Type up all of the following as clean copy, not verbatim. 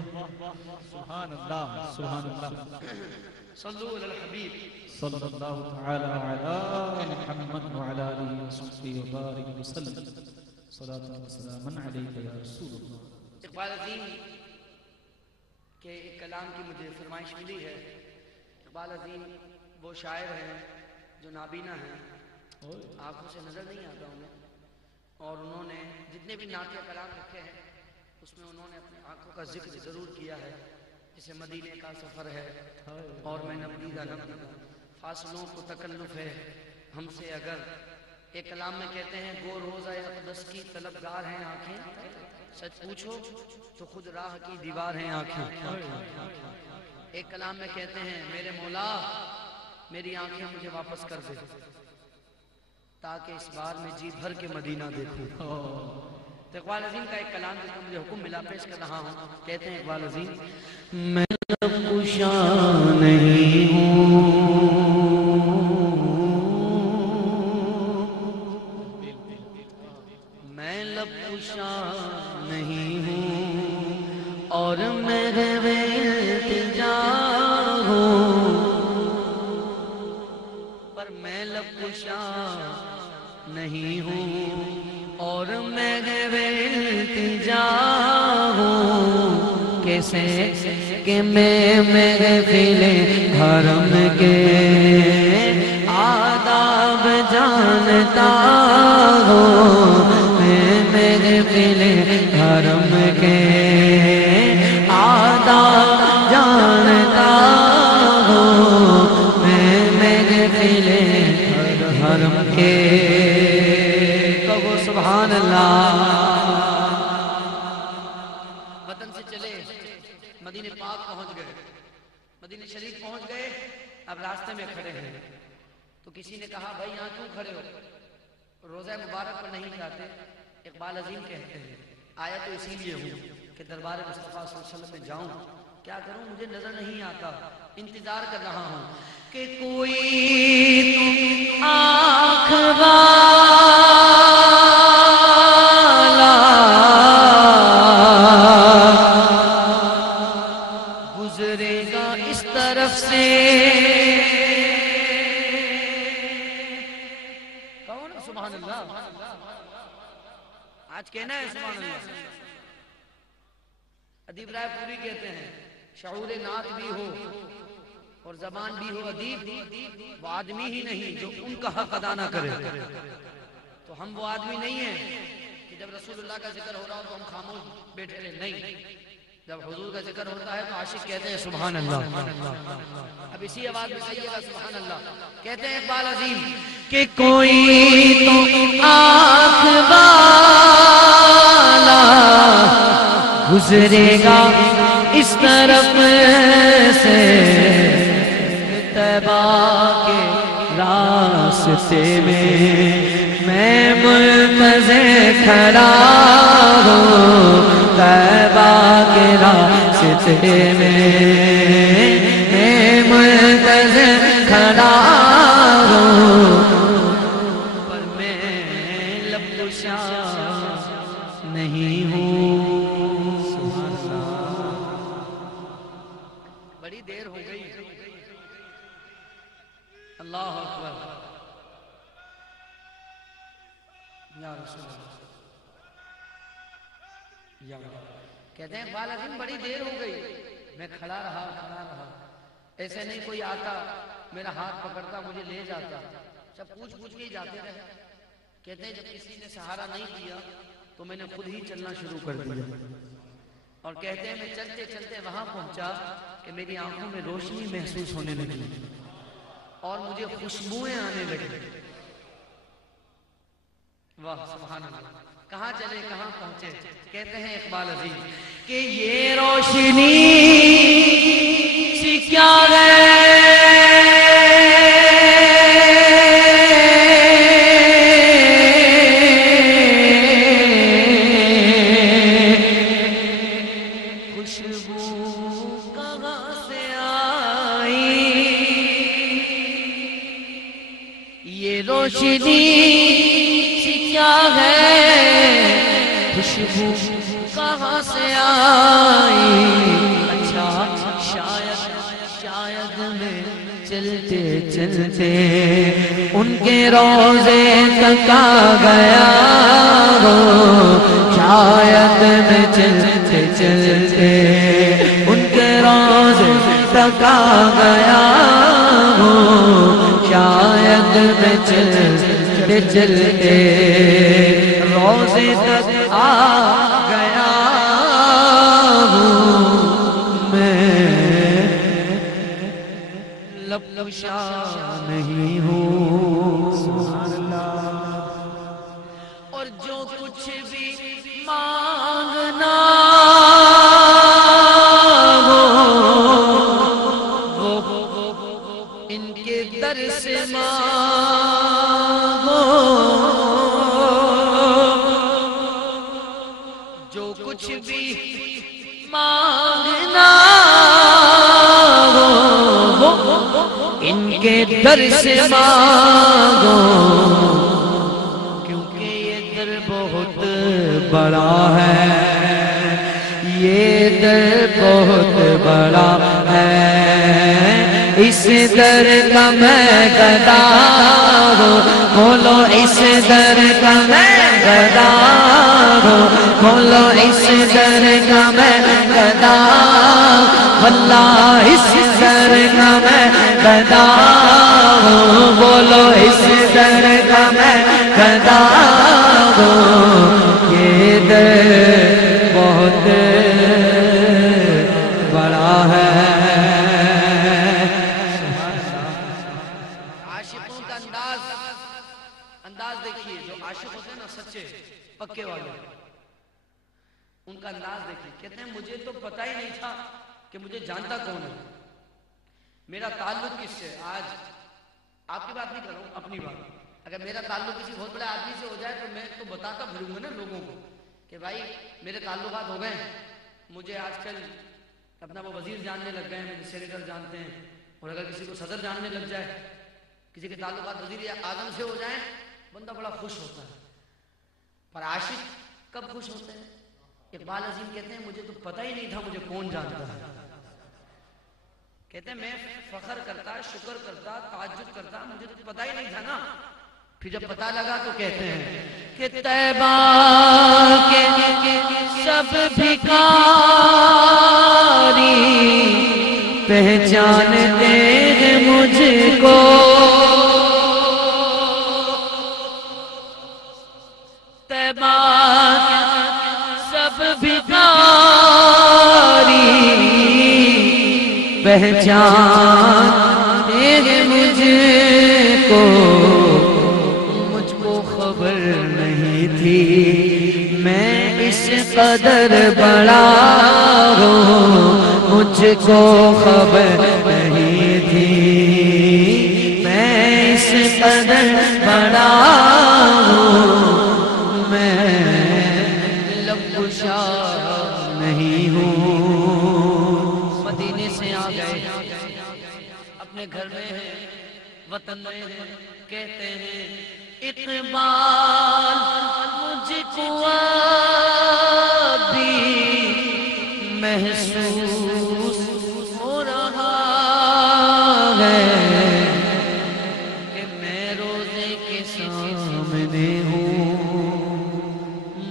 سبحان اللہ سبحان اللہ صلو علی الحبیب صلی اللہ تعالی علی محمد وعلی آلہ وصحبہ وبارک وسلم صلاۃ و سلام علیک یا رسول اللہ. اقبال عظیم کے ایک کلام کی مجھے فرمائش ملی ہے. اقبال عظیم وہ شاعر ہیں جو نابینا ہیں, آنکھوں سے نظر نہیں آتا انہیں, اور انہوں نے جتنے بھی نعتیہ کلام لکھے ہیں اس میں انہوں نے اپنی آنکھوں کا ذکر ضرور کیا ہے, جیسے مدینے کا سفر ہے اور میں نبدیدہ نبدیدہ, فاصلوں کو تکلف ہے ہم سے اگر. ایک کلام میں کہتے ہیں گو روزہ اقدس کی طلبگار ہیں آنکھیں, سچ پوچھو تو خود راہ کی دیوار ہیں آنکھیں. ایک کلام میں کہتے ہیں میرے مولا میری آنکھیں مجھے واپس کر دے تاکہ اس بار میں جی بھر کے مدینہ دیکھوں. تو اقبال عظیم کا ایک کلام جس کا مجھے حکم ملا پیش کر رہا ہوں. کہتے ہیں اقبال عظیم میں لب کشا نہیں ہوں, میں لب کشا نہیں ہوں اور محو التجا ہوں, پر میں لب کشا نہیں ہوں اور محو التجا ہوں. کیسے کہ میں محفل حرم کے آداب جانتا ہوں, میں محفل حرم کے آداب جانتا ہوں, میں محفل حرم کے. کہو سبحان اللہ. وطن سے چلے مدینہ پاک پہنچ گئے, مدینہ شریف پہنچ گئے, اب راستے میں کھڑے ہیں تو کسی نے کہا بھائی یہاں کیوں کھڑے ہو, روزہ مبارک پر نہیں جاتے؟ اقبال عظیم کہتے ہیں آیا تو اسی لیے ہوں کہ دربار مصطفیٰ صلی اللہ علیہ وسلم میں جاؤں, کیا کروں مجھے نظر نہیں آتا, انتظار کر رہا ہوں کہ کوئی آنکھ والا گزرے گا اس طرف سے. کہو نا سبحان اللہ, آج کہنا ہے سبحان اللہ. ادیب رائے پوری کہتے ہیں شعور نعت بھی ہو اور زبان بھی ہو ادیب, وہ آدمی ہی نہیں جو ان کا حق ادا نہ کرے. تو ہم وہ آدمی نہیں ہیں کہ جب رسول اللہ کا ذکر ہو رہا ہو تو ہم خاموش بیٹھے رہے, نہیں. جب حضور کا ذکر ہوتا ہے تو عاشق کہتے ہیں سبحان اللہ. اب اسی آواز میں کہیے گا سبحان اللہ. کہتے ہیں اقبال عظیم کہ کوئی تو آنکھ والا گزرے گا اس طرف سے, طیبہ کے راستے میں منتظر کھڑا ہوں, طیبہ کے راستے میں منتظر کھڑا ہوں, پر میں لب کشا نہیں ہوں. بڑی دیر ہو گئی. اللہ اکبر یا رسول اللہ یا اللہ. کہتے ہیں اقبال عظیم بڑی دیر ہو گئی, میں کھڑا رہا. ایسے نہیں کوئی آتا میرا ہاتھ پکڑتا مجھے لے جاتا, سب پوچھ کے ہی جاتے رہے. کہتے ہیں جب کسی نے سہارا نہیں دیا تو میں نے خود ہی چلنا شروع کر دیا, اور کہتے ہیں میں چلتے چلتے وہاں پہنچا کہ میری آنکھوں میں روشنی محسوس ہونے لگی اور مجھے خوشبوئیں آنے لگی. واہ سبحان اللہ. کہاں چلے کہاں پہنچے؟ کہتے ہیں اقبال عظیم کہ یہ روشنی سی کیا ہے, خوشبو کہاں سے آئی, یہ روشنی سی کیا ہے, خوشبو کہاں سے آئی؟ اچھا شاید میں چلتے چلتے ان کے روضے تک آ گیا ہوں، شاید میں چلتے چلتے ان کے روضے تک آ گیا ہوں، شاید میں چلتے چلتے روضے تک آ گیا ہوں، میں لب کشا نہیں ہوں، اور جو کچھ بھی مانگنا ہو ان کے در سے مانگو، جو کچھ بھی مانگنا ہو ان کے در سے مانگو، کیونکہ یہ در بہت بڑا ہے، یہ در بہت بڑا ہے، اس در کا میں گدا ہوں، بولو اس در کا میں گدا ہوں، بولو اس در کا میں گدا، واللہ اس در کا میں گدا ہوں، بولو اس در کا میں گدا ہوں، یہ در بہت بڑا ہے۔ عاشقوں کا انداز دیکھیے، جو عاشق ہوتے ہیں نا سچے پکے والے، ان کا انداز دیکھیے، کہتے ہیں مجھے تو پتہ ہی نہیں تھا کہ مجھے جانتا کون ہے، میرا تعلق کس سے۔ آج آپ کی بات نہیں کر رہا ہوں، اپنی بات، اگر میرا تعلق کسی بہت بڑے آدمی سے ہو جائے تو میں تو بتاتا پھروں گا نا لوگوں کو کہ بھائی میرے تعلقات ہو گئے، مجھے آج کل اپنا وہ وزیر جاننے لگ گئے ہیں، مجھے سینیٹر جانتے ہیں، اور اگر کسی کو صدر جاننے لگ جائے، کسی کے تعلقات وزیر اعظم سے ہو جائیں، بندہ بڑا خوش ہوتا ہے۔ پر عاشق کب خوش ہوتے ہیں؟ اقبال عظیم کہتے ہیں مجھے تو پتہ ہی نہیں تھا مجھے کون جانتا ہے، کہتے ہیں میں فخر کرتا، شکر کرتا، تعجب کرتا، مجھے تو پتہ ہی نہیں تھا نا، پھر جب پتہ لگا تو کہتے ہیں کہ طیبہ کے سب بھکاری پہچانتے ہیں مجھ کو، طیبہ کے سب بھکاری پہچانتے ہیں مجھ کو، مجھ کو خبر نہیں تھی میں اس قدر بڑا ہوں، مجھ کو خبر نہیں تھی میں اس قدر بڑا ہوں، میں لب کشا نہیں ہوں۔ مدینے سے آ گئے، اپنے گھر میں ہیں، وطن میں ہیں، کہتے ہیں اقبال مجھ کو ابھی محسوس ہو رہا ہے کہ میں روزے کے سامنے ہوں،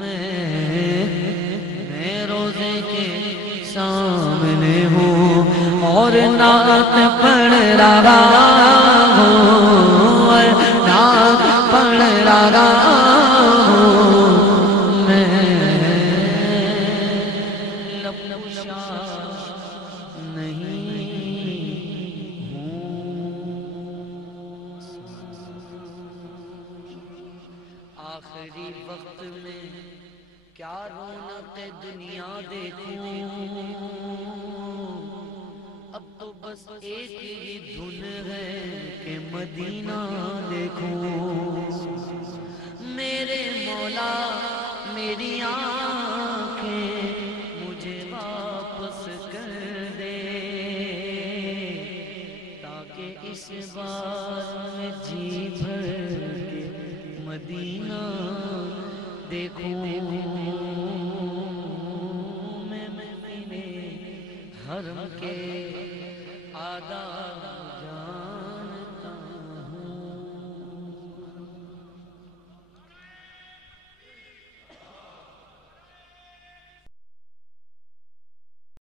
میں روزے کے سامنے ہوں، اور نعت پڑھ رہا ہوں، اور نعت پڑھ رہا ہوں، میں لب کشا نہیں ہوں۔ آخری وقت میں کیا رونق دنیا دیکھوں، اب تو بس ایک ہی دھن ہے کہ مدینہ دیکھوں، میرے مولا میری آنکھیں مجھے واپس کر دے، تاکہ اس بار میں جی بھر کے مدینہ دیکھوں۔ حرم کے آداب